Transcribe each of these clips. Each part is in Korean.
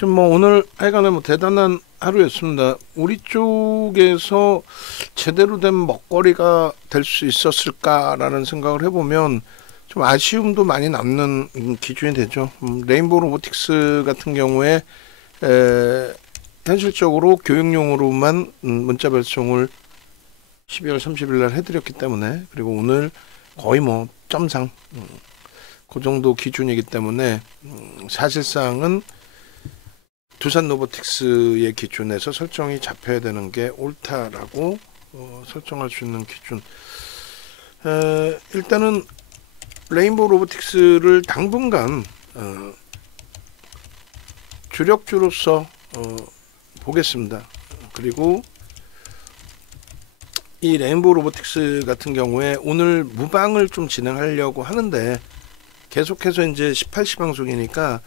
지금 뭐 오늘 하여간에 뭐 대단한 하루였습니다. 우리 쪽에서 제대로 된 먹거리가 될 수 있었을까라는 생각을 해보면 좀 아쉬움도 많이 남는 기준이 되죠. 레인보우 로보틱스 같은 경우에 현실적으로 교육용으로만 문자 발송을 12월 30일 날 해드렸기 때문에, 그리고 오늘 거의 뭐 점상 그 정도 기준이기 때문에 사실상은 두산 로보틱스의 기준에서 설정이 잡혀야 되는 게 옳다라고 설정할 수 있는 기준. 일단은 레인보우 로보틱스를 당분간 주력주로서 보겠습니다. 그리고 이 레인보우 로보틱스 같은 경우에 오늘 무방을 좀 진행하려고 하는데, 계속해서 이제 18시 방송이니까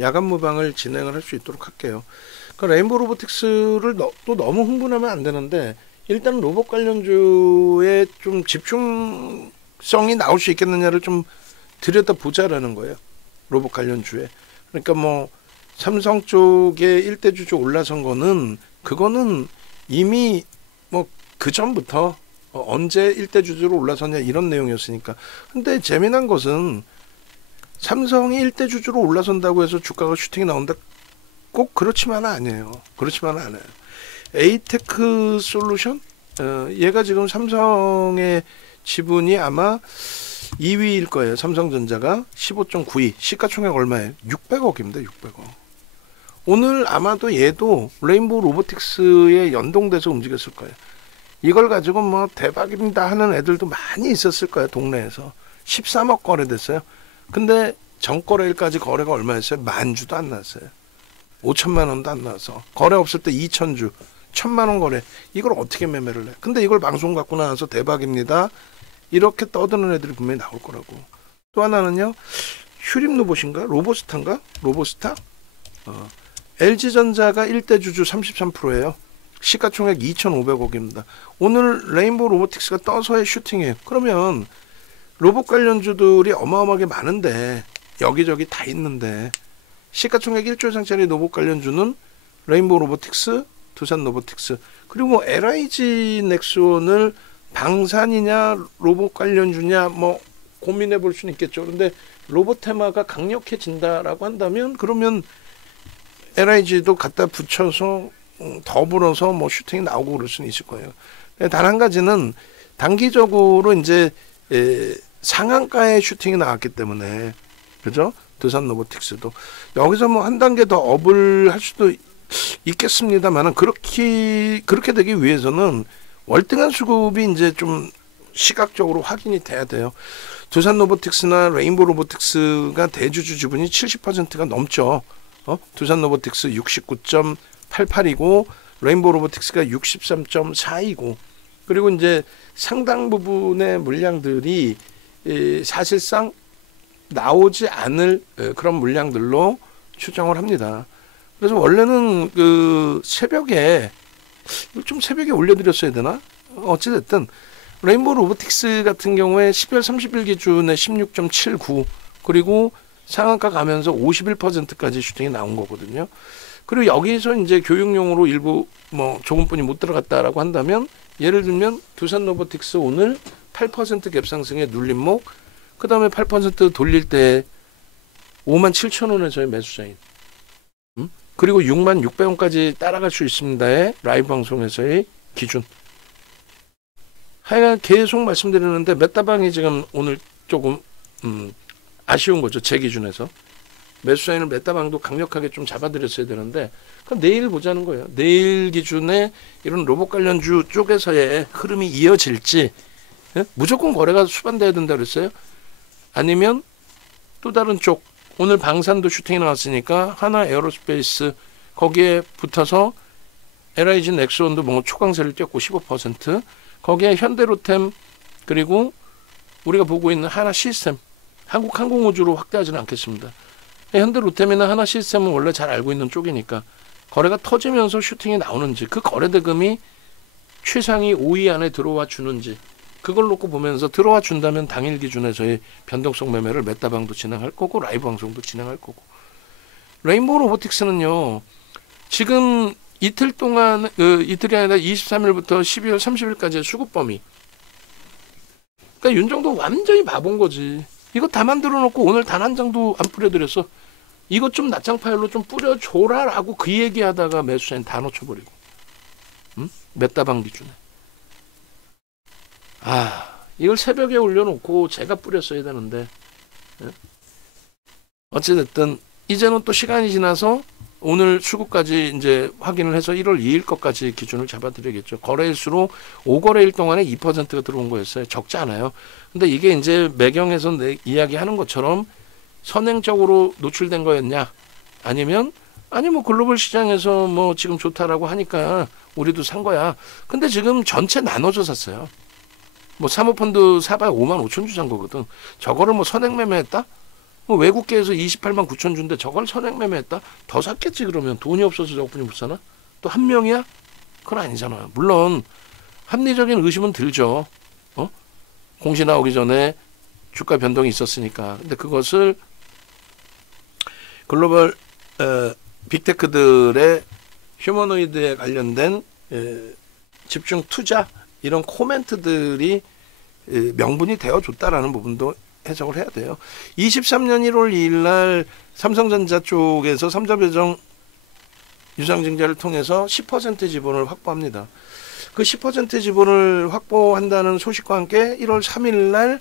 야간 무방을 진행을 할 수 있도록 할게요. 그러니까 레인보우 로보틱스를 또 너무 흥분하면 안 되는데, 일단 로봇 관련주에 좀 집중성이 나올 수 있겠느냐를 좀 들여다보자라는 거예요. 로봇 관련주에. 그러니까 뭐 삼성 쪽에 일대주주 올라선 거는, 그거는 이미 뭐 그 전부터 언제 일대주주로 올라섰냐 이런 내용이었으니까. 근데 재미난 것은 삼성이 일대주주로 올라선다고 해서 주가가 슈팅이 나온다, 꼭 그렇지만은 아니에요. 그렇지만은 않아요. 에이테크 솔루션, 얘가 지금 삼성의 지분이 아마 2위일 거예요. 삼성전자가 15.92, 시가총액 얼마예요? 600억입니다. 600억. 오늘 아마도 얘도 레인보우 로보틱스에 연동돼서 움직였을 거예요. 이걸 가지고 뭐 대박입니다 하는 애들도 많이 있었을 거예요. 동네에서 13억 거래됐어요. 근데 전거래일까지 거래가 얼마였어요? 10,000주도 안 나왔어요. 5천만 원도 안 나와서, 거래 없을 때 2,000주 1,000만 원 거래. 이걸 어떻게 매매를 해? 근데 이걸 방송 갖고 나와서 대박입니다 이렇게 떠드는 애들이 분명히 나올 거라고. 또 하나는요, 휴림 로봇인가? 로보스타인가? 로보스타? LG전자가 1대 주주 33%예요. 시가총액 2,500억입니다. 오늘 레인보우 로보틱스가 떠서의 슈팅이에요. 그러면 로봇 관련주들이 어마어마하게 많은데, 여기저기 다 있는데, 시가총액 1조 이상짜리 로봇 관련주는 레인보우 로보틱스, 두산 로보틱스, 그리고 뭐 LIG 넥스원을 방산이냐 로봇 관련주냐 뭐 고민해 볼 수는 있겠죠. 그런데 로봇 테마가 강력해진다라고 한다면, 그러면 LIG도 갖다 붙여서 더불어서 뭐 슈팅이 나오고 그럴 수는 있을 거예요. 단 한 가지는 단기적으로 이제 상한가의 슈팅이 나왔기 때문에, 그죠? 두산 로보틱스도 여기서 뭐 한 단계 더 업을 할 수도 있겠습니다만은, 그렇게 되기 위해서는 월등한 수급이 이제 좀 시각적으로 확인이 돼야 돼요. 두산 로보틱스나 레인보우 로보틱스가 대주주 지분이 70%가 넘죠. 두산 로보틱스 69.88이고 레인보우 로보틱스가 63.42이고, 그리고 이제 상당 부분의 물량들이 사실상 나오지 않을 그런 물량들로 추정을 합니다. 그래서 원래는 그 새벽에 올려드렸어야 되나? 어찌됐든 레인보우 로보틱스 같은 경우에 12월 30일 기준에 16.79, 그리고 상한가 가면서 51%까지 슈팅이 나온 거거든요. 그리고 여기서 이제 교육용으로 일부 뭐 조금뿐이 못 들어갔다라고 한다면, 예를 들면 두산 로보틱스 오늘 8% 갭상승의 눌림목, 그 다음에 8% 돌릴 때 57,000원에서의 매수자인, 그리고 66,600원까지 따라갈 수 있습니다의 라이브 방송에서의 기준. 하여간 계속 말씀드리는데 메타방이 지금 오늘 조금 아쉬운 거죠. 제 기준에서. 매수사인을 메타방도 강력하게 좀 잡아드렸어야 되는데, 그럼 내일 보자는 거예요. 내일 기준에 이런 로봇 관련주 쪽에서의 흐름이 이어질지, 무조건 거래가 수반돼야 된다 그랬어요. 아니면 또 다른 쪽, 오늘 방산도 슈팅이 나왔으니까 하나 에어로스페이스 거기에 붙어서 LIG 넥스원도 뭐 초강세를 띄었고 15%, 거기에 현대로템, 그리고 우리가 보고 있는 하나 시스템, 한국항공우주로 확대하지는 않겠습니다. 현대로템이나 하나 시스템은 원래 잘 알고 있는 쪽이니까 거래가 터지면서 슈팅이 나오는지, 그 거래 대금이 최상위 5위 안에 들어와 주는지, 그걸 놓고 보면서 들어와 준다면 당일 기준에서의 변동성 매매를 메타방도 진행할 거고 라이브 방송도 진행할 거고, 레인보우 로보틱스는요. 지금 이틀 동안 이틀이 아니라 23일부터 12월 30일까지의 수급 범위. 그러니까 윤정도 완전히 바본 거지. 이거 다 만들어 놓고 오늘 단 한 장도 안 뿌려드렸어. 이것 좀 낱장 파일로 좀 뿌려줘라라고 그 얘기하다가 매수자는 다 놓쳐버리고. 응? 몇 다방 기준에. 이걸 새벽에 올려놓고 제가 뿌렸어야 되는데. 예? 어찌됐든 이제는 또 시간이 지나서 오늘 수급까지 이제 확인을 해서 1월 2일 것까지 기준을 잡아드리겠죠. 거래일수로 5거래일 동안에 2%가 들어온 거였어요. 적지 않아요. 근데 이게 이제 매경에서 이야기하는 것처럼 선행적으로 노출된 거였냐? 아니면 아니 뭐 글로벌 시장에서 뭐 지금 좋다라고 하니까 우리도 산 거야. 근데 지금 전체 나눠서 샀어요. 뭐 사모펀드 사봐야 5만 5천 주 산 거거든. 저거를 뭐 선행 매매했다? 뭐 외국계에서 28만 9천 주인데 저걸 선행 매매했다? 더 샀겠지. 그러면 돈이 없어서 저것뿐이 못 사나? 또 한 명이야? 그건 아니잖아요. 물론 합리적인 의심은 들죠. 공시 나오기 전에 주가 변동이 있었으니까. 근데 그것을 글로벌 빅테크들의 휴머노이드에 관련된 집중 투자 이런 코멘트들이 명분이 되어줬다라는 부분도 해석을 해야 돼요. 23년 1월 2일 날 삼성전자 쪽에서 삼자배정 유상증자를 통해서 10% 지분을 확보합니다. 그 10% 지분을 확보한다는 소식과 함께 1월 3일 날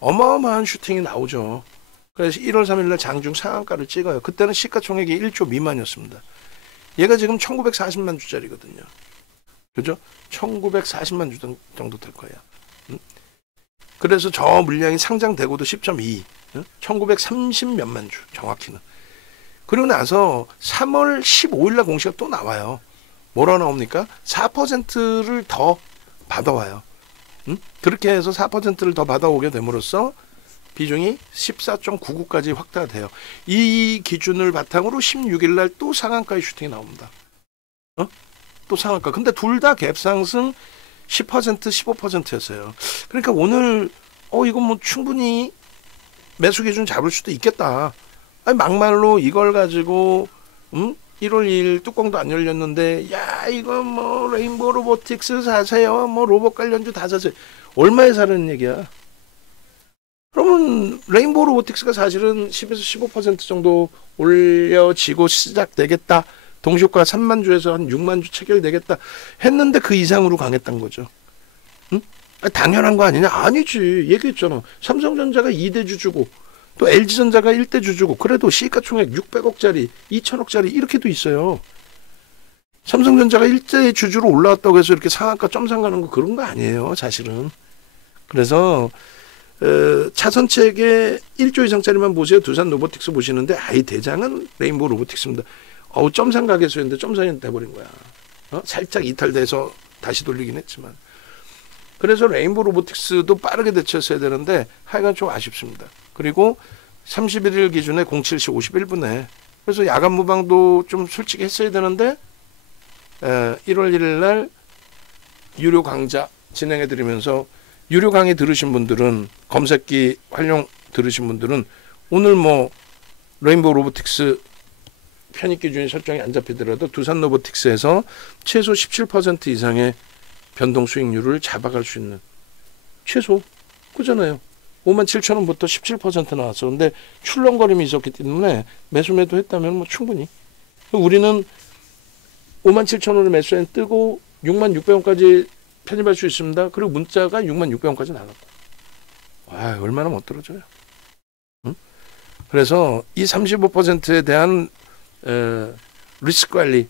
어마어마한 슈팅이 나오죠. 그래서 1월 3일 날 장중 상한가를 찍어요. 그때는 시가총액이 1조 미만이었습니다. 얘가 지금 1940만 주짜리거든요. 그죠? 1940만 주 정도 될 거예요. 그래서 저 물량이 상장되고도 10.2, 1930 몇만 주 정확히는. 그리고 나서 3월 15일 날 공시가 또 나와요. 뭐라 나옵니까? 4%를 더 받아와요. 그렇게 해서 4%를 더 받아오게 됨으로써 비중이 14.99까지 확대가 돼요. 이 기준을 바탕으로 16일 날 또 상한가의 슈팅이 나옵니다. 또 상한가. 근데 둘 다 갭상승 10%, 15%였어요. 그러니까 오늘 이건 뭐 충분히 매수 기준 잡을 수도 있겠다. 아니 막말로 이걸 가지고 1월 2일 뚜껑도 안 열렸는데 야 이거 뭐 레인보우 로보틱스 사세요. 뭐 로봇 관련주 다 사세요. 얼마에 사는 얘기야? 그러면 레인보우 로보틱스가 사실은 10에서 15% 정도 올려지고 시작되겠다. 동시효과 3만 주에서 한 6만 주 체결되겠다 했는데 그 이상으로 강했던 거죠. 응? 당연한 거 아니냐? 아니지. 얘기했잖아. 삼성전자가 2대주 주고 또 LG전자가 1대주 주고 그래도 시가총액 600억짜리 2천억짜리 이렇게도 있어요. 삼성전자가 1대 주주로 올라왔다고 해서 이렇게 상한가 점상 가는 거 그런 거 아니에요. 사실은. 그래서 차선책에 1조 이상짜리만 보세요. 두산 로보틱스 보시는데 아이 대장은 레인보우 로보틱스입니다. 점상 가겠었는데 점상이 돼버린 거야. 살짝 이탈돼서 다시 돌리긴 했지만. 그래서 레인보우 로보틱스도 빠르게 대처했어야 되는데 하여간 좀 아쉽습니다. 그리고 31일 기준에 07시 51분에 그래서 야간 무방도 좀 솔직히 했어야 되는데 1월 1일 날 유료 강좌 진행해드리면서 유료 강의 들으신 분들은 검색기 활용 들으신 분들은 오늘 뭐 레인보우 로보틱스 편입 기준이 설정이 안 잡히더라도 두산 로보틱스에서 최소 17% 이상의 변동 수익률을 잡아갈 수 있는 최소 그잖아요. 57,000원부터 17% 나왔어. 근데 출렁거림이 있었기 때문에 매수 했다면 뭐 충분히 우리는 57,000원을 매수해 뜨고 66,000원까지 편입할 수 있습니다. 그리고 문자가 66,000원까지 나갔고 와 얼마나 못 들어줘요. 응? 그래서 이 35%에 대한 리스크 관리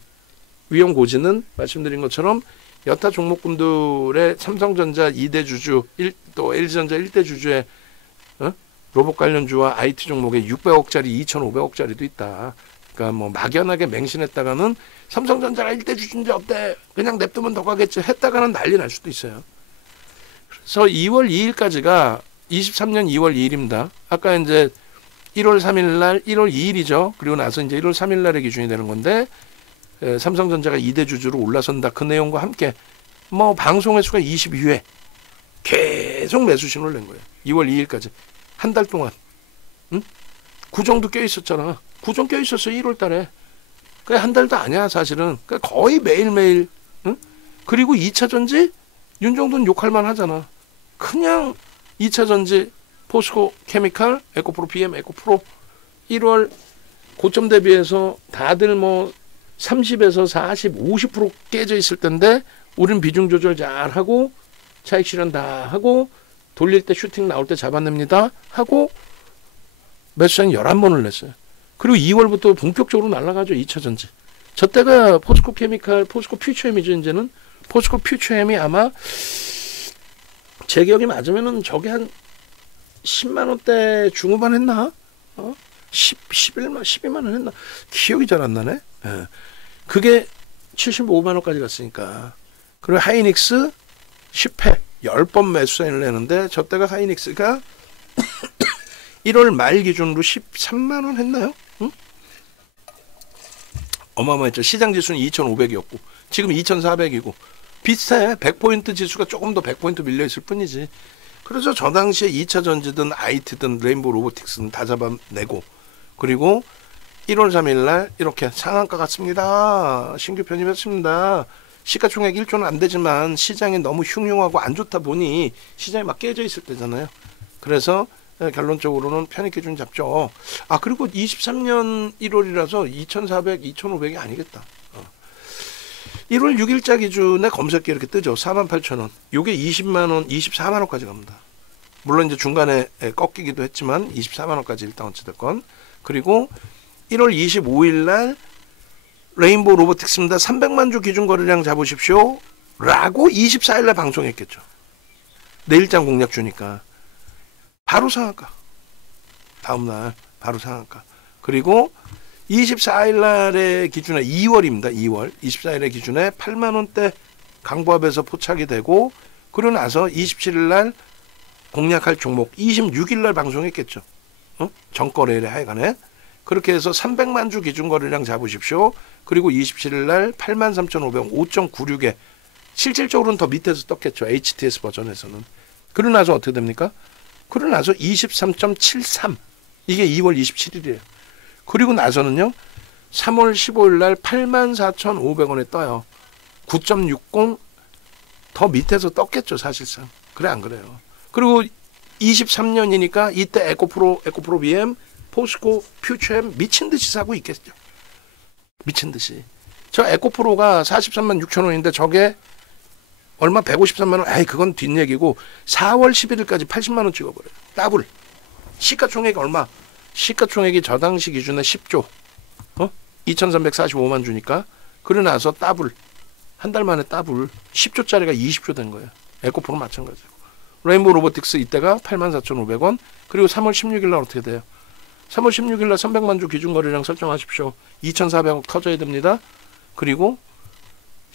위험 고지는 말씀드린 것처럼 여타 종목군들의 삼성전자 2대 주주 또 LG전자 1대 주주의 로봇 관련주와 IT 종목에 600억짜리 2,500억짜리도 있다. 그러니까 뭐 막연하게 맹신했다가는 삼성전자가 1대 주주인데 어때 그냥 냅두면 더 가겠지 했다가는 난리 날 수도 있어요. 그래서 2월 2일까지가 23년 2월 2일입니다. 아까 이제 1월 3일 날 1월 2일이죠. 그리고 나서 이제 1월 3일 날의 기준이 되는 건데 삼성전자가 2대 주주로 올라선다. 그 내용과 함께 뭐 방송 횟수가 22회 계속 매수 신호를 낸 거예요. 2월 2일까지 한 달 동안. 응? 그 정도 껴 있었잖아. 구종 껴 있었어요. 1월 달에. 그냥 한 달도 아니야 사실은. 그러니까 거의 매일매일. 응? 그리고 2차 전지 윤정도는 욕할만 하잖아. 그냥 2차 전지 포스코 케미칼, 에코프로 BM, 에코프로 1월 고점 대비해서 다들 뭐 30에서 40, 50% 깨져 있을 텐데 우린 비중 조절 잘 하고 차익 실현 다 하고 돌릴 때 슈팅 나올 때 잡아냅니다 하고 매수장 11번을 냈어요. 그리고 2월부터 본격적으로 날아가죠. 2차 전지. 저 때가 포스코 케미칼, 포스코 퓨처엠이죠. 이제는 포스코 퓨처엠이 아마 제 기억이 맞으면은 저게 한 10만 원대 중후반 했나? 12만 원 했나? 기억이 잘 안 나네. 예. 그게 75만 원까지 갔으니까. 그리고 하이닉스 10회 10번 매수 사인을 내는데 저 때가 하이닉스가 1월 말 기준으로 13만 원 했나요? 응? 어마어마했죠. 시장 지수는 2,500이었고 지금 2,400이고 비슷해. 100포인트 지수가 조금 더 100포인트 밀려있을 뿐이지. 그래서 저 당시에 2차 전지든 IT든 레인보우 로보틱스는 다 잡아내고 그리고 1월 3일 날 이렇게 상한가 같습니다. 신규 편입했습니다. 시가총액 1조는 안 되지만 시장이 너무 흉흉하고 안 좋다 보니 시장이 막 깨져 있을 때잖아요. 그래서 결론적으로는 편입 기준 잡죠. 아 그리고 23년 1월이라서 2,400, 2,500이 아니겠다. 1월 6일자 기준에 검색기 이렇게 뜨죠. 48,000원. 요게 20만 원, 24만 원까지 갑니다. 물론 이제 중간에 꺾이기도 했지만 24만 원까지 일단 어찌됐건. 그리고 1월 25일 날 레인보우 로보틱스입니다. 300만 주 기준 거래량 잡으십시오. 라고 24일 날 방송했겠죠. 내일장 공략 주니까. 바로 상한가. 다음날 바로 상한가. 그리고 24일 날의 기준에 2월입니다. 2월. 24일의 기준에 8만 원대 강보합에서 포착이 되고 그러고 나서 27일 날 공략할 종목 26일 날 방송했겠죠. 정거래일에 하여간에. 그렇게 해서 300만 주 기준 거래량 잡으십시오. 그리고 27일 날 83,500원 5.96에 실질적으로는 더 밑에서 떴겠죠. HTS 버전에서는. 그러고 나서 어떻게 됩니까? 그러고 나서 23.73 이게 2월 27일이에요. 그리고 나서는요. 3월 15일 날 84,500원에 떠요. 9.60 더 밑에서 떴겠죠. 사실상. 그래 안 그래요. 그리고 23년이니까 이때 에코프로 BM, 포스코, 퓨처엠 미친 듯이 사고 있겠죠. 미친 듯이. 저 에코프로가 43만 6천 원인데 저게 얼마 153만 원. 에이 그건 뒷얘기고 4월 11일까지 80만 원 찍어버려요. 더블. 시가총액이 얼마? 시가총액이 저 당시 기준에 10조. 2,345만 주니까. 그러고 나서 더블. 한 달 만에 더블. 10조짜리가 20조 된 거예요. 에코프로 마찬가지고. 레인보우 로보틱스 이때가 84,500원. 그리고 3월 16일 날 어떻게 돼요? 3월 16일 날 300만 주 기준 거래량 설정하십시오. 2,400억 터져야 됩니다. 그리고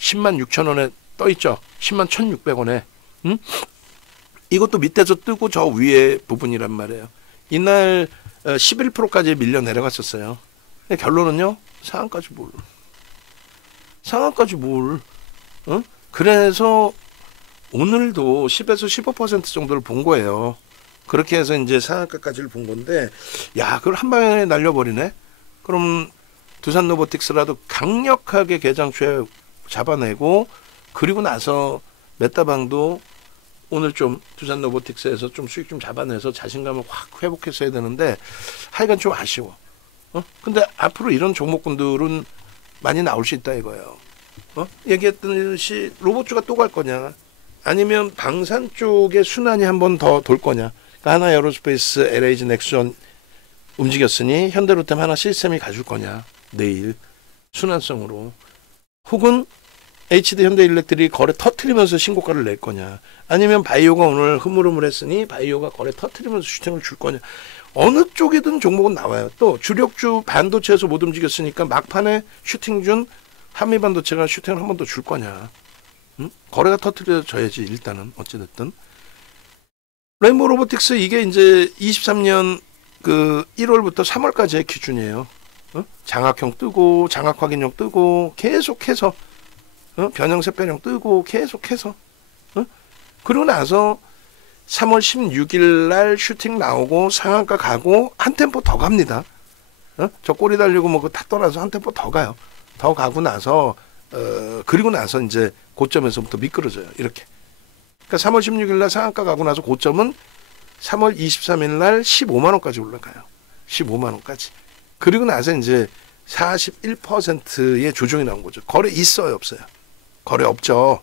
10만 6천 원에 떠 있죠. 10만 1,600원에. 이것도 밑에서 뜨고 저 위에 부분이란 말이에요. 이날 11%까지 밀려 내려갔었어요. 결론은요. 상한까지 뭘. 상한까지 뭘. 그래서 오늘도 10에서 15% 정도를 본 거예요. 그렇게 해서 이제 상한가까지를 본 건데 야 그걸 한 방에 날려버리네. 그럼 두산 로보틱스라도 강력하게 개장주에 잡아내고 그리고 나서 메타방도 오늘 좀 두산 로보틱스에서 좀 수익 좀 잡아내서 자신감을 확 회복했어야 되는데 하여간 좀 아쉬워. 근데 앞으로 이런 종목군들은 많이 나올 수 있다 이거예요. 얘기했듯이 로봇주가 또 갈 거냐 아니면 방산 쪽에 순환이 한 번 더 돌 거냐. 하나 에어로스페이스, LH 넥슨 움직였으니 현대로템 하나 시스템이 가줄 거냐 내일 순환성으로 혹은 HD 현대일렉트릭 거래 터트리면서 신고가를 낼 거냐 아니면 바이오가 오늘 흐물흐물했으니 바이오가 거래 터트리면서 슈팅을 줄 거냐 어느 쪽이든 종목은 나와요. 또 주력주 반도체에서 못 움직였으니까 막판에 슈팅 준 한미반도체가 슈팅을 한 번 더 줄 거냐. 거래가 터트려져야지 일단은 어찌됐든. 레인보우 로보틱스 이게 이제 23년 그 1월부터 3월까지의 기준이에요. 장악형 뜨고 장악 확인형 뜨고 계속해서 변형색 뜨고 계속해서 그러고 나서 3월 16일 날 슈팅 나오고 상한가 가고 한 템포 더 갑니다. 저 꼬리 달리고 뭐 그거 다 떠나서 한 템포 더 가요. 더 가고 나서 그리고 나서 이제 고점에서부터 미끄러져요. 이렇게. 그러니까 3월 16일 날 상한가 가고 나서 고점은 3월 23일 날 15만 원까지 올라가요. 15만 원까지. 그리고 나서 이제 41%의 조정이 나온 거죠. 거래 있어요, 없어요? 거래 없죠.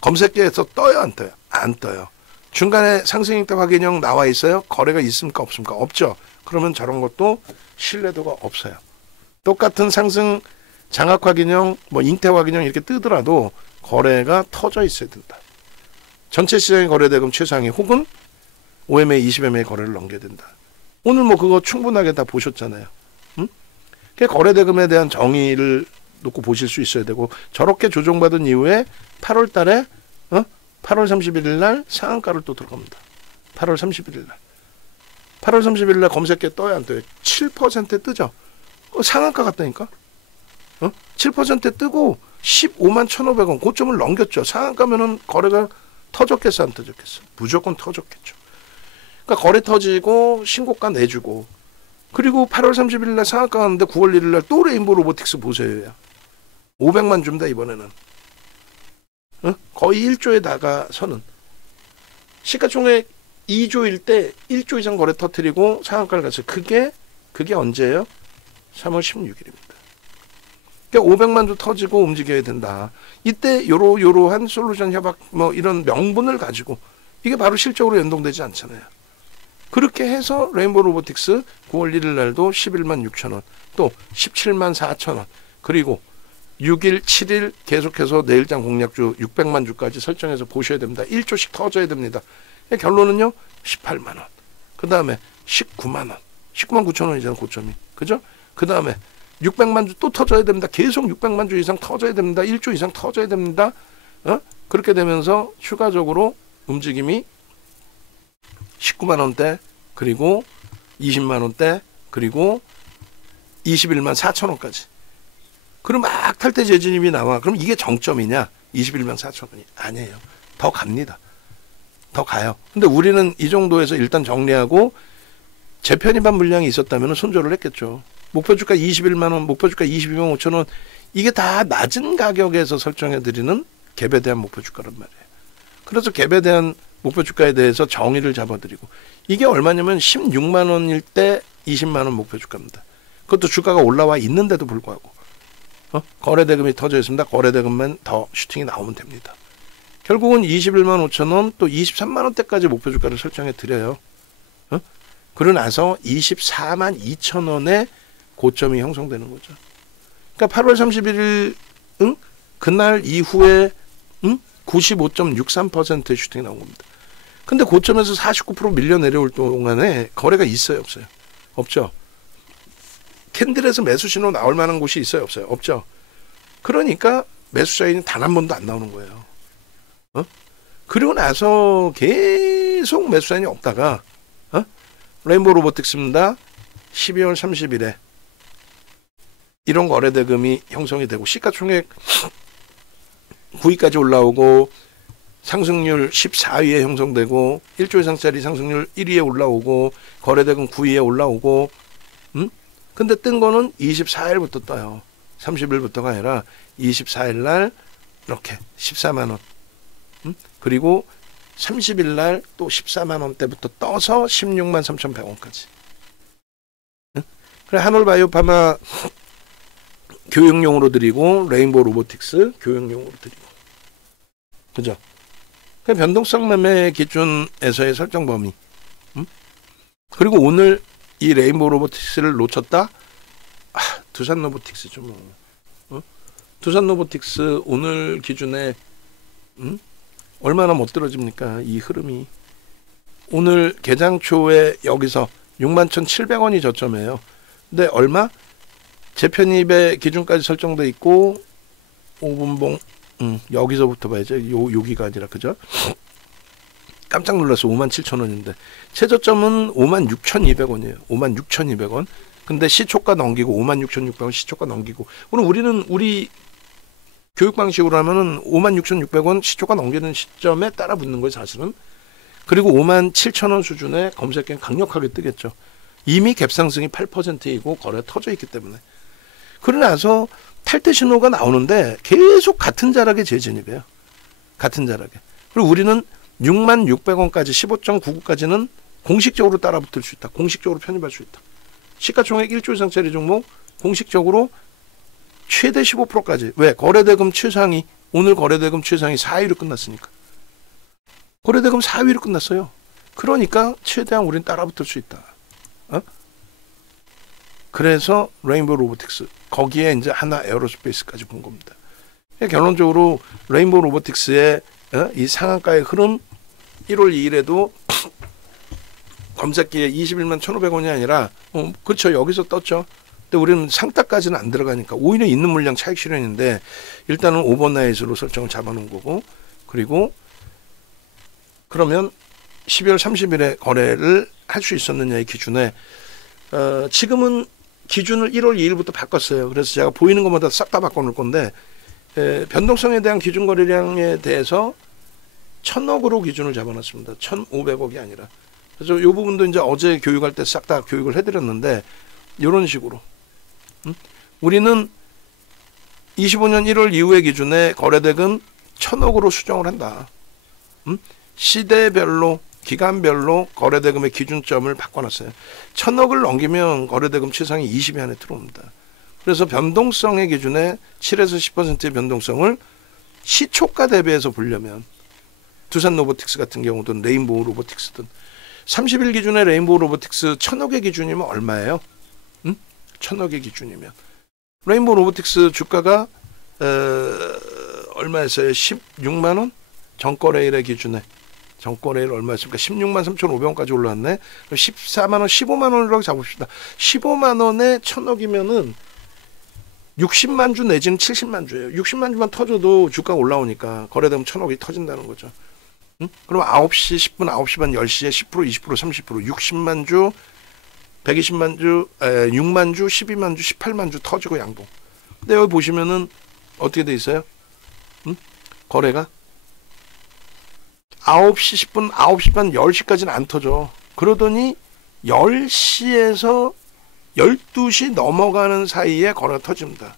검색계에서 떠요, 안 떠요? 안 떠요. 중간에 상승익대 확인형 나와 있어요? 거래가 있습니까, 없습니까? 없죠. 그러면 저런 것도 신뢰도가 없어요. 똑같은 상승 장악 확인형, 뭐 잉태 확인형 이렇게 뜨더라도 거래가 터져 있어야 된다. 전체 시장의 거래대금 최상위 혹은 OMA, 20MA 거래를 넘겨야 된다. 오늘 뭐 그거 충분하게 다 보셨잖아요. 응? 거래대금에 대한 정의를 놓고 보실 수 있어야 되고, 저렇게 조정받은 이후에 8월 달에 8월 31일 날 상한가를 또 들어갑니다. 8월 31일 날. 8월 30일 날 검색계 떠요, 안 떠요? 7% 뜨죠. 상한가 같다니까. 7% 뜨고 15만 1,500원 고점을 넘겼죠. 상한가면은 거래가 터졌겠어, 안 터졌겠어? 무조건 터졌겠죠. 그러니까 거래 터지고 신고가 내주고, 그리고 8월 30일 날 상한가 가는데 9월 1일 날 또 레인보우 로보틱스 보세요. 500만 줍니다, 이번에는. 거의 1조에 다가서는. 시가총액 2조일 때 1조 이상 거래 터뜨리고 상한가를 갔어요. 그게 언제예요? 3월 16일입니다. 그러니까 500만 주 터지고 움직여야 된다. 이때 요러한 솔루션 협약 뭐 이런 명분을 가지고, 이게 바로 실적으로 연동되지 않잖아요. 그렇게 해서 레인보우 로보틱스 9월 1일 날도 11만 6천 원, 또 17만 4천 원, 그리고 6일, 7일 계속해서 내일장 공략주 600만 주까지 설정해서 보셔야 됩니다. 1조씩 터져야 됩니다. 결론은요, 18만 원. 그 다음에 19만 원. 19만 9천 원이잖아요, 고점이. 그죠? 그 다음에 600만 주 또 터져야 됩니다. 계속 600만 주 이상 터져야 됩니다. 1조 이상 터져야 됩니다. 그렇게 되면서 추가적으로 움직임이 19만 원대, 그리고 20만 원대, 그리고 21만 4천 원까지. 그럼 막 탈퇴 재진입이 나와. 그럼 이게 정점이냐? 21만 4천 원이 아니에요. 더 갑니다. 더 가요. 근데 우리는 이 정도에서 일단 정리하고, 재편입한 물량이 있었다면 손절을 했겠죠. 목표주가 21만 원, 목표주가 22만 5천 원, 이게 다 낮은 가격에서 설정해드리는 갭에 대한 목표주가란 말이에요. 그래서 갭에 대한 목표주가에 대해서 정의를 잡아드리고, 이게 얼마냐면 16만 원일 때 20만 원 목표주가입니다. 그것도 주가가 올라와 있는데도 불구하고 거래대금이 터져 있습니다. 거래대금만 더 슈팅이 나오면 됩니다. 결국은 21만 5천 원, 또 23만 원대까지 목표주가를 설정해 드려요. 그러고 나서 24만 2천 원에 고점이 형성되는 거죠. 그러니까 8월 31일 그날 이후에 95.63%의 슈팅이 나온 겁니다. 근데 고점에서 49% 밀려 내려올 동안에 거래가 있어요, 없어요? 없죠. 캔들에서 매수 신호 나올 만한 곳이 있어요, 없어요? 없죠. 그러니까 매수 사인이 단 한 번도 안 나오는 거예요. 그리고 나서 계속 매수 사인이 없다가 레인보우 로보틱스입니다. 12월 30일에 이런 거래대금이 형성이 되고, 시가총액 9위까지 올라오고, 상승률 14위에 형성되고, 1조 이상짜리 상승률 1위에 올라오고, 거래대금 9위에 올라오고, 근데 뜬 거는 24일부터 떠요. 30일부터가 아니라 24일 날 이렇게 14만 원. 그리고 30일 날 또 14만 원대부터 떠서 16만 3,100원까지. 그래, 한올바이오파마 교육용으로 드리고, 레인보우 로보틱스 교육용으로 드리고. 그죠? 그 변동성 매매 기준에서의 설정 범위. 그리고 오늘 이 레인보우 로보틱스를 놓쳤다? 두산 로보틱스죠, 뭐. 두산 로보틱스 오늘 기준에 얼마나 못 떨어집니까? 이 흐름이. 오늘 개장 초에 여기서 61,700원이 저점이에요. 근데 얼마? 재편입의 기준까지 설정돼 있고, 5분봉 여기서부터 봐야죠. 여기가 아니라, 그죠? 깜짝 놀랐어. 57,000원인데 최저점은 56,200원이에요. 56,200원. 근데 시초가 넘기고 56,600원 시초가 넘기고, 오늘 우리는 우리 교육 방식으로 하면은 56,600원 시초가 넘기는 시점에 따라 붙는 거예요, 사실은. 그리고 57,000원 수준의 검색량 강력하게 뜨겠죠. 이미 갭상승이 8%이고 거래가 터져 있기 때문에. 그러고 나서 탈퇴 신호가 나오는데 계속 같은 자락에 재진입해요. 같은 자락에. 그리고 우리는 66,600원까지 15.99까지는 공식적으로 따라붙을 수 있다. 공식적으로 편입할 수 있다. 시가총액 1조 이상짜리 종목 공식적으로 최대 15%까지. 왜? 거래대금 최상위, 오늘 거래대금 최상위 4위로 끝났으니까. 거래대금 4위로 끝났어요. 그러니까 최대한 우린 따라붙을 수 있다. 그래서 레인보우 로보틱스, 거기에 이제 하나 에어로스페이스까지 본 겁니다. 결론적으로 레인보우 로보틱스의 이 상한가의 흐름, 1월 2일에도 검색기에 21만 1,500원이 아니라 그렇죠, 여기서 떴죠. 근데 우리는 상따까지는 안 들어가니까 오히려 있는 물량 차익 실현인데 일단은 오버나잇으로 설정을 잡아놓은 거고, 그리고 그러면 12월 30일에 거래를 할 수 있었느냐의 기준에 지금은 기준을 1월 2일부터 바꿨어요. 그래서 제가 보이는 것마다 싹 다 바꿔놓을 건데 변동성에 대한 기준 거래량에 대해서 1,000억으로 기준을 잡아놨습니다. 1,500억이 아니라. 그래서 이 부분도 이제 어제 교육할 때 싹 다 교육을 해드렸는데 이런 식으로 우리는 25년 1월 이후의 기준에 거래대금 1,000억으로 수정을 한다. 시대별로, 기간별로 거래대금의 기준점을 바꿔놨어요. 1,000억을 넘기면 거래대금 최상위 20위 안에 들어옵니다. 그래서 변동성의 기준에 7에서 10%의 변동성을 시초가 대비해서 보려면 두산 로보틱스 같은 경우도 레인보우 로보틱스든 30일 기준에 레인보우 로보틱스 1,000억의 기준이면 얼마예요? 1,000억의 기준이면 레인보우 로보틱스 주가가 얼마였어요? 16만 원? 전거래일의 기준에 전거래일 얼마였습니까? 16만 3,500원까지 올라왔네. 14만 원, 15만 원이라고 잡읍시다. 15만 원에 1,000억이면은 60만 주 내지는 70만 주예요. 60만 주만 터져도 주가가 올라오니까 거래되면 1,000억이 터진다는 거죠. 그럼 9시 10분, 9시 반, 10시에 10%, 20%, 30%, 60만 주, 120만 주, 6만 주, 12만 주, 18만 주 터지고 양봉. 근데 여기 보시면은 어떻게 돼 있어요? 거래가 9시 10분, 9시 반, 10시까지는 안 터져. 그러더니 10시에서 12시 넘어가는 사이에 거래가 터집니다.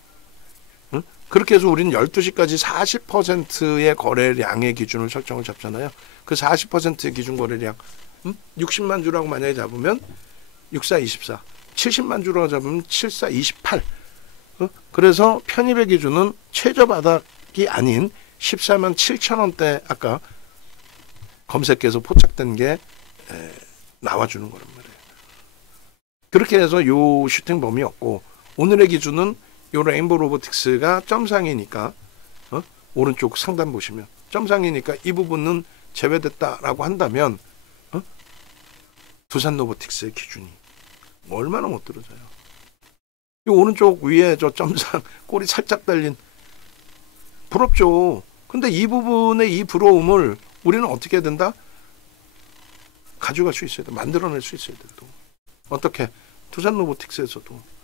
그렇게 해서 우리는 12시까지 40%의 거래량의 기준을 설정을 잡잖아요. 그 40%의 기준 거래량 60만 주라고 만약에 잡으면 64, 24, 70만 주라고 잡으면 74, 28. 그래서 편입의 기준은 최저 바닥이 아닌 14만 7천 원대 아까 검색해서 포착된 게 나와주는 거란 말이에요. 그렇게 해서 요 슈팅 범위였고, 오늘의 기준은 요 레인보우 로보틱스가 점상이니까 오른쪽 상단 보시면 점상이니까 이 부분은 제외됐다라고 한다면 두산 로보틱스의 기준이 얼마나 못 들어져요. 이 오른쪽 위에 저 점상 꼬리 살짝 달린 부럽죠. 근데 이 부분의 이 부러움을 우리는 어떻게 해야 된다? 가져갈 수 있어야 돼. 만들어낼 수 있어야 돼. 또 어떻게? 두산 로보틱스에서도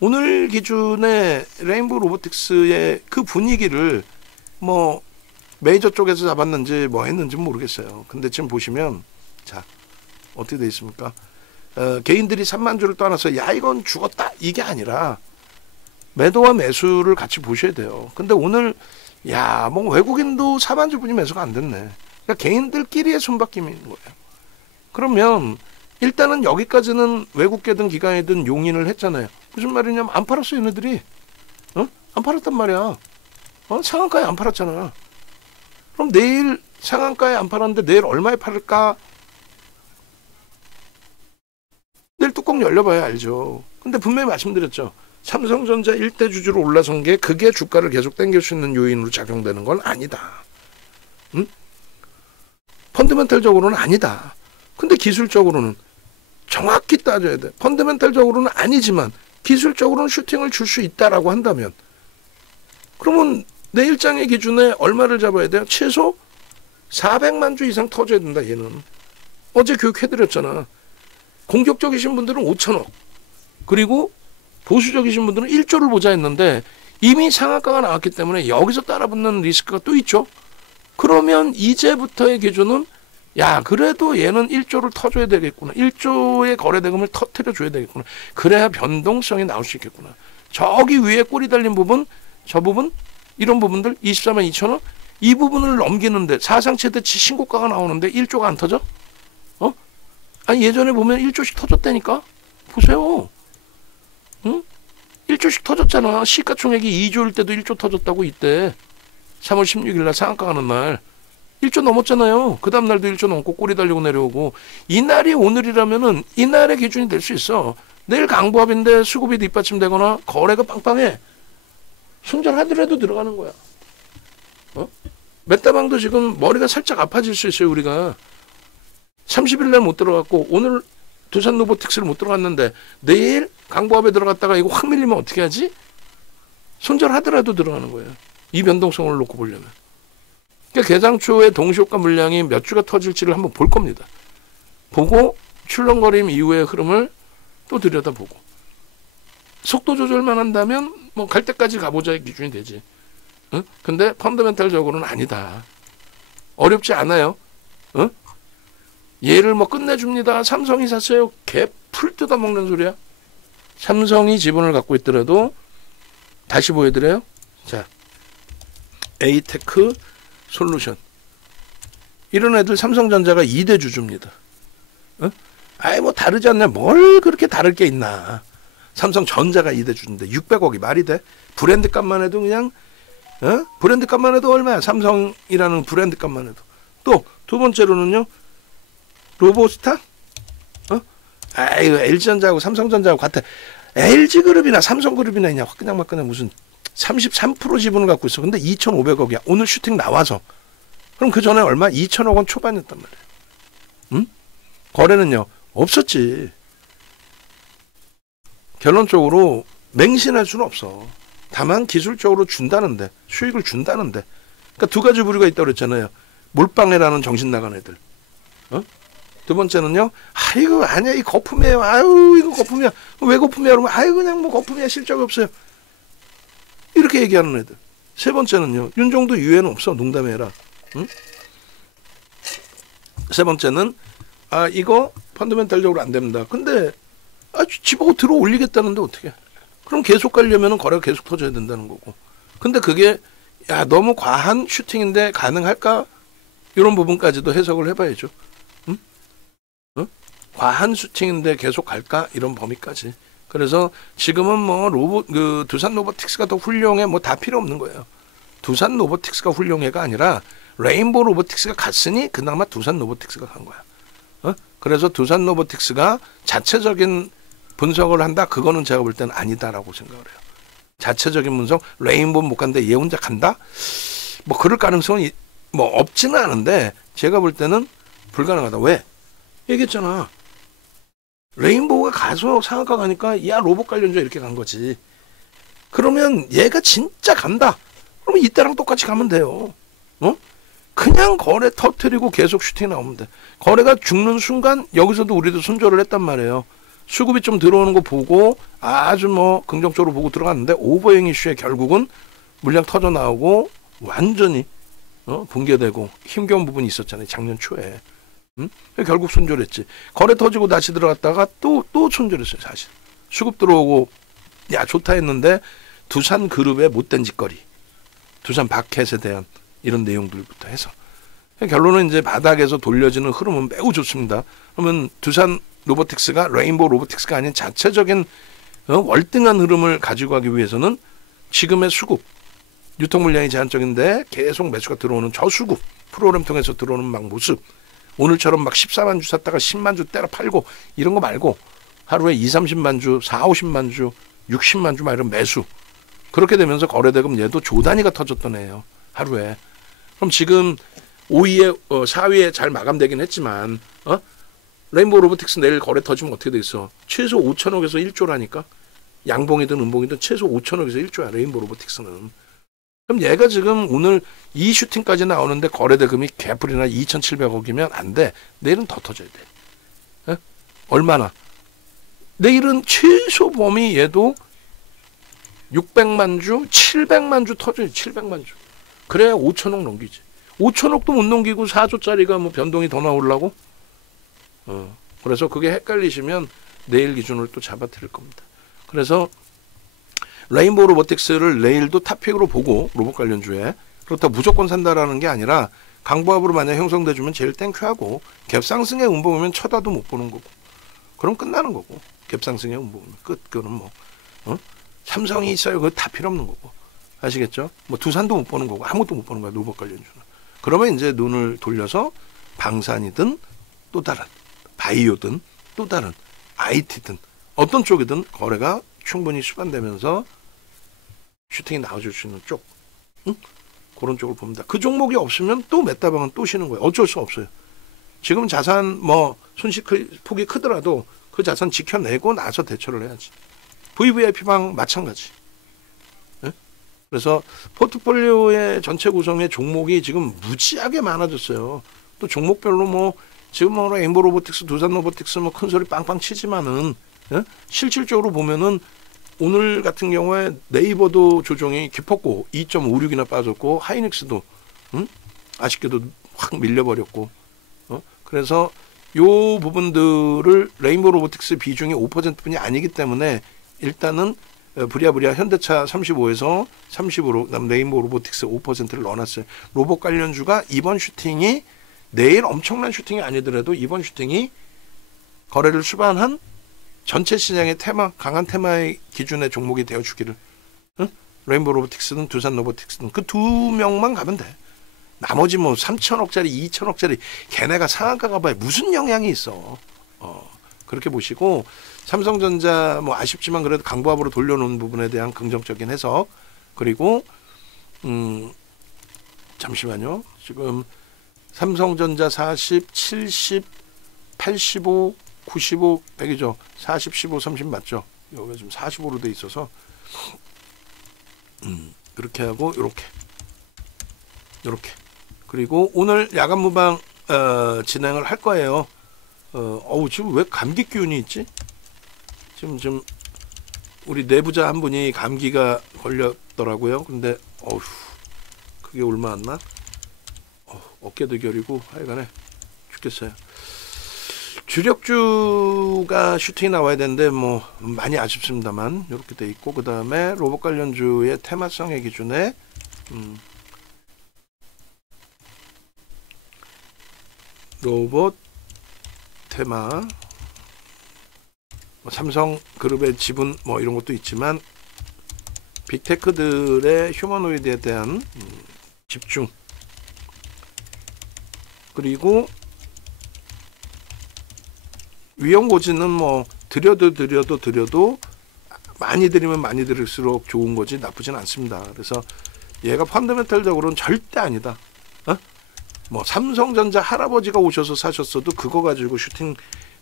오늘 기준에 레인보우 로보틱스의 그 분위기를 뭐 메이저 쪽에서 잡았는지 뭐 했는지 모르겠어요. 근데 지금 보시면 자 어떻게 돼 있습니까? 개인들이 3만 주를 떠나서 야 이건 죽었다 이게 아니라 매도와 매수를 같이 보셔야 돼요. 근데 오늘 야 뭐 외국인도 4만 주분이 매수가 안 됐네. 그러니까 개인들끼리의 손바뀜인 거예요. 그러면 일단은 여기까지는 외국계든 기관이든 용인을 했잖아요. 무슨 말이냐면 안 팔았어 얘네들이. 안 팔았단 말이야. 상한가에 안 팔았잖아. 그럼 내일 상한가에 안 팔았는데 내일 얼마에 팔을까? 내일 뚜껑 열려봐야 알죠. 근데 분명히 말씀드렸죠. 삼성전자 1대 주주로 올라선 게 그게 주가를 계속 당길 수 있는 요인으로 작용되는 건 아니다. 펀더멘탈적으로는 아니다. 근데 기술적으로는 정확히 따져야 돼. 펀더멘탈적으로는 아니지만 기술적으로는 슈팅을 줄 수 있다라고 한다면 그러면 내일장의 기준에 얼마를 잡아야 돼요? 최소 400만 주 이상 터져야 된다. 얘는 어제 교육해드렸잖아. 공격적이신 분들은 5천억 그리고 보수적이신 분들은 1조를 보자 했는데 이미 상한가가 나왔기 때문에 여기서 따라붙는 리스크가 또 있죠. 그러면 이제부터의 기준은 야, 그래도 얘는 1조를 터줘야 되겠구나. 1조의 거래대금을 터트려 줘야 되겠구나. 그래야 변동성이 나올 수 있겠구나. 저기 위에 꼬리 달린 부분, 저 부분, 이런 부분들 24만 2천원, 이 부분을 넘기는데 사상 최대치 신고가가 나오는데 1조가 안 터져? 아니 예전에 보면 1조씩 터졌다니까? 보세요. 응? 1조씩 터졌잖아. 시가총액이 2조일 때도 1조 터졌다고 이때. 3월 16일 날 상한가 가는 날. 1조 넘었잖아요. 그 다음날도 1조 넘고 꼬리 달리고 내려오고. 이날이 오늘이라면은 이날의 기준이 될 수 있어. 내일 강보합인데 수급이 뒷받침되거나 거래가 빵빵해. 손절하더라도 들어가는 거야. 메타방도 지금 머리가 살짝 아파질 수 있어요. 우리가 30일 날 못 들어갔고 오늘 두산 로보틱스를 못 들어갔는데 내일 강보합에 들어갔다가 이거 확 밀리면 어떻게 하지? 손절하더라도 들어가는 거예요. 이 변동성을 놓고 보려면. 그러니까 개장 초에 동시효과 물량이 몇 주가 터질지를 한번 볼 겁니다. 보고 출렁거림 이후의 흐름을 또 들여다보고 속도 조절만 한다면 뭐 갈 때까지 가보자의 기준이 되지. 응? 근데 펀더멘탈적으로는 아니다. 어렵지 않아요. 응? 얘를 뭐 끝내줍니다. 삼성이 샀어요. 개 풀 뜯어먹는 소리야. 삼성이 지분을 갖고 있더라도 다시 보여드려요. 자, 에이테크 솔루션. 이런 애들 삼성전자가 2대 주주입니다. 응? 아이 뭐 다르지 않냐. 뭘 그렇게 다를 게 있나. 삼성전자가 2대 주주인데 600억이 말이 돼? 브랜드 값만 해도 그냥 브랜드 값만 해도 얼마야? 삼성이라는 브랜드 값만 해도. 또 두 번째로는요. 로보스타? 아이고 LG전자하고 삼성전자하고 같아. LG그룹이나 삼성그룹이나 그냥 화끈하게 무슨 33% 지분을 갖고 있어. 근데 2,500억이야. 오늘 슈팅 나와서. 그럼 그 전에 얼마? 2천억 원 초반이었단 말이야. 응? 거래는요. 없었지. 결론적으로 맹신할 수는 없어. 다만 기술적으로 준다는데, 수익을 준다는데. 그러니까 두 가지 부류가 있다고 그랬잖아요. 몰빵해라는 정신 나간 애들. 두 번째는요. 아이고 아니야 이 거품이에요. 아유 이거 거품이야. 왜 거품이야? 그러면 아이고 그냥 뭐 거품이야. 실적이 없어요. 이렇게 얘기하는 애들. 세 번째는요. 윤종도 유해는 없어. 농담해라. 응? 세 번째는 이거 펀더멘탈적으로 안 됩니다. 근데 집어고 들어 올리겠다는데 어떻게? 그럼 계속 가려면 거래가 계속 터져야 된다는 거고. 근데 그게 야 너무 과한 슈팅인데 가능할까? 이런 부분까지도 해석을 해봐야죠. 응? 과한 슈팅인데 계속 갈까? 이런 범위까지. 그래서 지금은 뭐 두산 로보틱스가 더 훌륭해 뭐 다 필요 없는 거예요. 두산 로보틱스가 훌륭해가 아니라 레인보우 로보틱스가 갔으니 그나마 두산 로보틱스가 간 거야. 그래서 두산 로보틱스가 자체적인 분석을 한다? 그거는 제가 볼 때는 아니다라고 생각을 해요. 자체적인 분석, 레인보우 못 간데 얘 혼자 간다? 뭐 그럴 가능성은 뭐 없지는 않은데 제가 볼 때는 불가능하다. 왜? 얘기했잖아. 레인보우가 가서 상한가 가니까 야 로봇 관련주 이렇게 간 거지. 그러면 얘가 진짜 간다. 그러면 이때랑 똑같이 가면 돼요. 그냥 거래 터트리고 계속 슈팅 나오면 돼. 거래가 죽는 순간 여기서도 우리도 손절을 했단 말이에요. 수급이 좀 들어오는 거 보고 아주 뭐 긍정적으로 보고 들어갔는데 오버행 이슈에 결국은 물량 터져 나오고 완전히 붕괴되고 힘겨운 부분이 있었잖아요. 작년 초에. 결국 손절했지. 거래 터지고 다시 들어갔다가 또 손절했어요. 사실. 수급 들어오고 야 좋다 했는데 두산 그룹의 못된 짓거리. 두산 바켓에 대한 이런 내용들부터 해서. 결론은 이제 바닥에서 돌려지는 흐름은 매우 좋습니다. 그러면 두산 로보틱스가 레인보우 로보틱스가 아닌 자체적인 월등한 흐름을 가지고 가기 위해서는 지금의 수급, 유통 물량이 제한적인데 계속 매수가 들어오는 저수급 프로그램 통해서 들어오는 막 모습, 오늘처럼 막 14만 주 샀다가 10만 주 때려 팔고 이런 거 말고 하루에 2, 30만 주, 4, 50만 주, 60만 주 막 이런 매수. 그렇게 되면서 거래대금 얘도 조 단위가 터졌던 애예요. 하루에. 그럼 지금 5위에 4위에 잘 마감되긴 했지만 레인보우 로보틱스 내일 거래 터지면 어떻게 되겠어? 최소 5천억에서 1조라니까. 양봉이든 음봉이든 최소 5천억에서 1조야. 레인보우 로보틱스는. 그럼 얘가 지금 오늘 이 슈팅까지 나오는데 거래대금이 개뿔이나 2,700억이면 안 돼. 내일은 더 터져야 돼. 얼마나? 내일은 최소 범위 얘도 600만 주, 700만 주 터져요. 700만 주. 그래야 5천억 넘기지. 5천억도 못 넘기고 4조짜리가 뭐 변동이 더 나오려고? 그래서 그게 헷갈리시면 내일 기준을 또 잡아드릴 겁니다. 그래서 레인보우 로보틱스를 내일도 탑픽으로 보고 로봇 관련주에 그렇다고 무조건 산다라는 게 아니라 강보합으로 만약 형성돼주면 제일 땡큐하고 갭상승의 운보 보면 쳐다도 못 보는 거고 그럼 끝나는 거고 갭상승의 운보 보면 그거는 뭐 삼성이 있어요. 그거 다 필요 없는 거고 아시겠죠? 뭐 두산도 못 보는 거고 아무것도 못 보는 거야 로봇 관련주는. 그러면 이제 눈을 돌려서 방산이든 또 다른 바이오든 또 다른 IT든 어떤 쪽이든 거래가 충분히 수반되면서 슈팅이 나와줄 수 있는 쪽 그런 쪽을 봅니다. 그 종목이 없으면 또 메타방은 또 쉬는 거예요. 어쩔 수 없어요. 지금 자산 뭐 손실 폭이 크더라도 그 자산 지켜내고 나서 대처를 해야지. VVIP방 마찬가지. 네? 그래서 포트폴리오의 전체 구성의 종목이 지금 무지하게 많아졌어요. 또 종목별로 뭐 지금 뭐 레인보우 로보틱스, 두산 로보틱스 뭐 큰 소리 빵빵 치지만은 예? 실질적으로 보면은 오늘 같은 경우에 네이버도 조정이 깊었고 2.56이나 빠졌고 하이닉스도 아쉽게도 확 밀려버렸고 그래서 요 부분들을 레인보우 로보틱스 비중이 5%뿐이 아니기 때문에 일단은 부랴부랴 현대차 35에서 30으로 그다음 레인보우 로보틱스 5%를 넣어놨어요. 로봇 관련주가 이번 슈팅이 내일 엄청난 슈팅이 아니더라도 이번 슈팅이 거래를 수반한 전체 시장의 테마, 강한 테마의 기준의 종목이 되어주기를. 레인보우 로보틱스든 두산 로보틱스든 그 두 명만 가면 돼. 나머지 뭐 3천억짜리, 2천억짜리 걔네가 상한가 가봐야 무슨 영향이 있어. 그렇게 보시고 삼성전자 뭐 아쉽지만 그래도 강보합으로 돌려놓은 부분에 대한 긍정적인 해석 그리고 잠시만요. 지금 삼성전자 40, 70, 85, 95, 100이죠. 40, 15, 30 맞죠? 여기가 지금 45로 돼 있어서 이렇게 하고 이렇게 그리고 오늘 야간 무방 진행을 할 거예요. 지금 왜 감기 기운이 있지? 지금 우리 내부자 한 분이 감기가 걸렸더라고요. 근데 그게 얼마 안 나? 어깨도 결이고 하여간에 죽겠어요. 주력주가 슈팅이 나와야 되는데 뭐 많이 아쉽습니다만 이렇게 돼 있고 그 다음에 로봇 관련주의 테마성의 기준에 로봇 테마 삼성그룹의 지분 뭐 이런 것도 있지만 빅테크들의 휴머노이드에 대한 집중 그리고 위험고지는 뭐 들여도 많이 들이면 많이 들일수록 좋은 거지 나쁘진 않습니다. 그래서 얘가 펀더멘탈적으로는 절대 아니다. 뭐 삼성전자 할아버지가 오셔서 사셨어도 그거 가지고 슈팅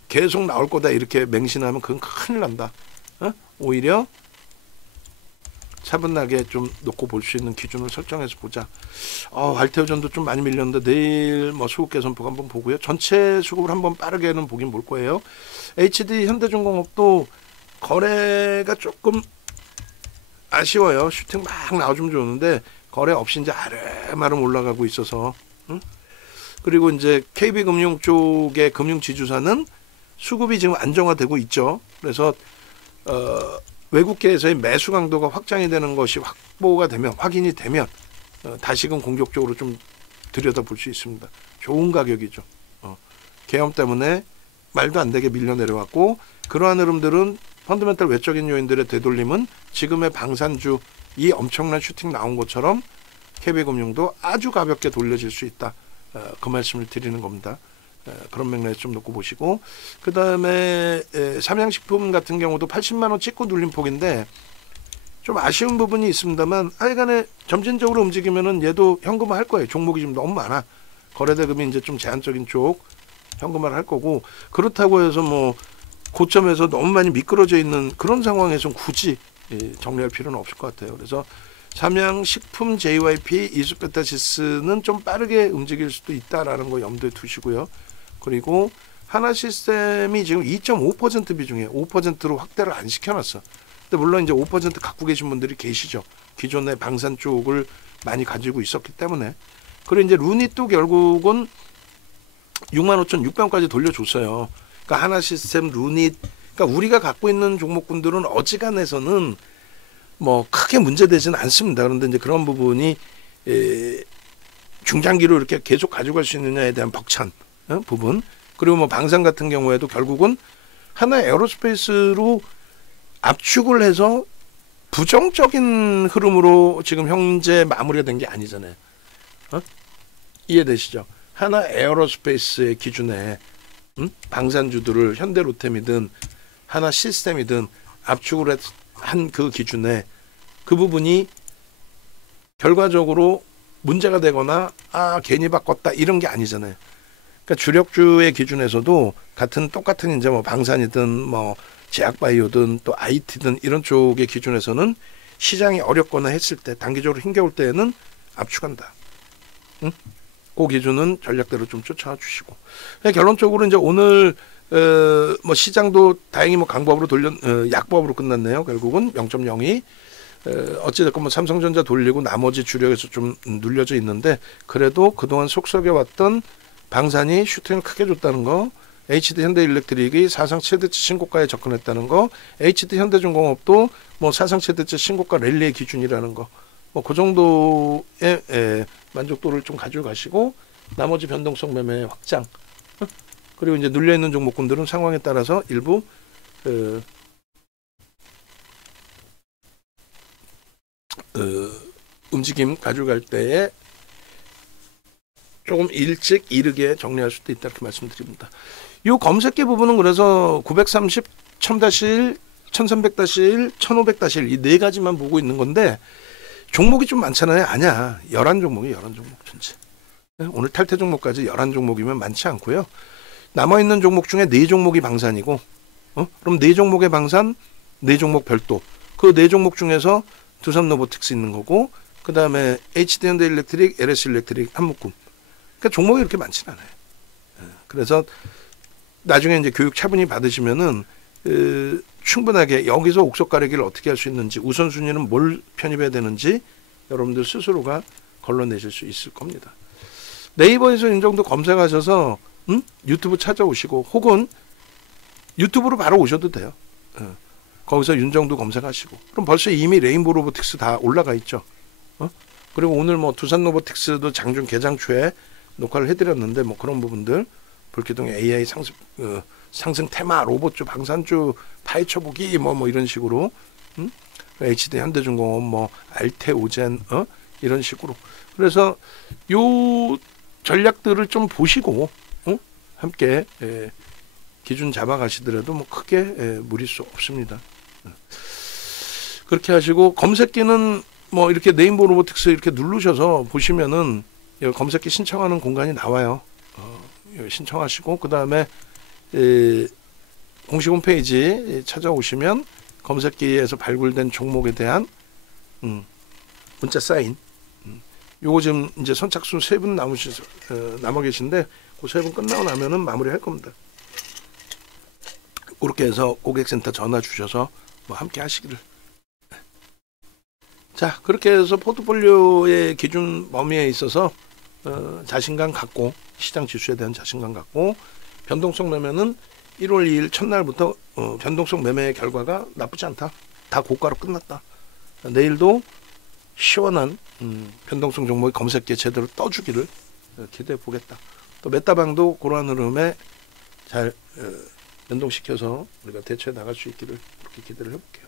계속 나올 거다 이렇게 맹신하면 그건 큰일 난다. 오히려 차분하게 좀 놓고 볼 수 있는 기준을 설정해서 보자. 알테오전도 좀 많이 밀렸는데 내일 뭐 수급 개선폭 한번 보고요. 전체 수급을 한번 빠르게는 보긴 볼 거예요. HD 현대중공업도 거래가 조금 아쉬워요. 슈팅 막 나와주면 좋은데 거래 없이 이제 아름아름 올라가고 있어서 그리고 이제 KB금융 쪽의 금융지주사는 수급이 지금 안정화되고 있죠. 그래서 외국계에서의 매수 강도가 확장이 되는 것이 확인이 되면 다시금 공격적으로 좀 들여다볼 수 있습니다. 좋은 가격이죠. 계엄 때문에 말도 안 되게 밀려 내려왔고 그러한 흐름들은 펀더멘탈 외적인 요인들의 되돌림은 지금의 방산주 이 엄청난 슈팅 나온 것처럼 KB금융도 아주 가볍게 돌려질 수 있다. 그 말씀을 드리는 겁니다. 그런 맥락에서 좀 놓고 보시고 그 다음에 삼양식품 같은 경우도 80만원 찍고 눌린 폭인데 좀 아쉬운 부분이 있습니다만 하여간에 점진적으로 움직이면은 얘도 현금화 할 거예요. 종목이 지금 너무 많아. 거래대금이 이제 좀 제한적인 쪽 현금화를 할 거고 그렇다고 해서 뭐 고점에서 너무 많이 미끄러져 있는 그런 상황에서 굳이 정리할 필요는 없을 것 같아요. 그래서 삼양식품 JYP 이수베타시스는 좀 빠르게 움직일 수도 있다라는 거 염두에 두시고요. 그리고 하나시스템이 지금 2.5% 비중에 5%로 확대를 안 시켜놨어. 근데 물론 이제 5% 갖고 계신 분들이 계시죠. 기존의 방산 쪽을 많이 가지고 있었기 때문에 그리고 이제 루닛도 결국은 65,600원까지 돌려줬어요. 그러니까 하나 시스템, 루닛, 그러니까 우리가 갖고 있는 종목군들은 어지간해서는 뭐 크게 문제되지는 않습니다. 그런데 이제 그런 부분이 중장기로 이렇게 계속 가져갈 수 있느냐에 대한 벅찬 부분. 그리고 뭐 방산 같은 경우에도 결국은 하나 에어로스페이스로 압축을 해서 부정적인 흐름으로 지금 현재 마무리가 된 게 아니잖아요. 이해되시죠? 하나 에어로스페이스의 기준에 방산주들을 현대로템이든 하나 시스템이든 압축을 한 그 기준에 그 부분이 결과적으로 문제가 되거나 괜히 바꿨다 이런 게 아니잖아요. 그러니까 주력주의 기준에서도 똑같은 이제 뭐 방산이든 뭐 제약바이오든 또 IT든 이런 쪽의 기준에서는 시장이 어렵거나 했을 때 단기적으로 힘겨울 때에는 압축한다. 그 기준은 전략대로 좀 쫓아와 주시고. 결론적으로 이제 오늘 뭐 시장도 다행히 뭐 강보합으로 약보합으로 끝났네요. 결국은 0.02. 어찌됐건 뭐 삼성전자 돌리고 나머지 주력에서 좀 눌려져 있는데 그래도 그동안 속썩여 왔던 방산이 슈팅을 크게 줬다는 거, HD 현대일렉트릭이 사상 최대치 신고가에 접근했다는 거, HD 현대중공업도 뭐 사상 최대치 신고가 랠리의 기준이라는 거, 뭐 그 정도의 만족도를 좀 가져가시고 나머지 변동성 매매 확장, 그리고 이제 눌려 있는 종목군들은 상황에 따라서 일부 움직임 가져갈 때에 조금 일찍 이르게 정리할 수도 있다 이렇게 말씀드립니다. 이 검색기 부분은 그래서 930, 1000-1, 1300-1, 1500-1 이 네 가지만 보고 있는 건데 종목이 좀 많잖아요. 아니야. 11종목이 11종목 전체. 오늘 탈퇴 종목까지 11종목이면 많지 않고요. 남아있는 종목 중에 4종목이 방산이고 그럼 4종목의 방산, 4종목 별도. 그 4종목 중에서 두산로보틱스 있는 거고 그 다음에 HD현대일렉트릭, LS일렉트릭 한 묶음. 그러니까 종목이 그렇게 많지는 않아요. 그래서 나중에 이제 교육 차분히 받으시면은 충분하게 여기서 옥석 가리기를 어떻게 할 수 있는지 우선순위는 뭘 편입해야 되는지 여러분들 스스로가 걸러내실 수 있을 겁니다. 네이버에서 이 정도 검색하셔서 유튜브 찾아오시고 혹은 유튜브로 바로 오셔도 돼요. 거기서 윤정도 검색하시고 그럼 벌써 이미 레인보우 로보틱스 다 올라가 있죠. 그리고 오늘 뭐 두산 로보틱스도 장중 개장 초에 녹화를 해드렸는데 뭐 그런 부분들 불기둥 AI 상승 테마 로봇주 방산주 파헤쳐보기 뭐 이런 식으로 HD 현대중공업 뭐 알테오젠 이런 식으로 그래서 요 전략들을 좀 보시고 함께 기준 잡아가시더라도 뭐 크게 무리수 없습니다. 그렇게 하시고 검색기는 뭐 이렇게 네임보 로보틱스 이렇게 누르셔서 보시면은 검색기 신청하는 공간이 나와요. 신청하시고 그 다음에 공식 홈페이지 찾아오시면 검색기에서 발굴된 종목에 대한 문자 사인 요거 지금 이제 선착순 3분 남아 계신데 그 3분 끝나고 나면은 마무리할 겁니다. 그렇게 해서 고객센터 전화 주셔서 뭐 함께 하시기를. 자, 그렇게 해서 포트폴리오의 기준 범위에 있어서 자신감 갖고 시장 지수에 대한 자신감 갖고 변동성 매매는 1월 2일 첫날부터 변동성 매매의 결과가 나쁘지 않다. 다 고가로 끝났다. 내일도 시원한 변동성 종목의 검색기에 제대로 떠주기를 기대해 보겠다. 또 메타방도 그러한 흐름에 잘 연동시켜서 우리가 대처해 나갈 수 있기를 그렇게 기대를 해볼게요.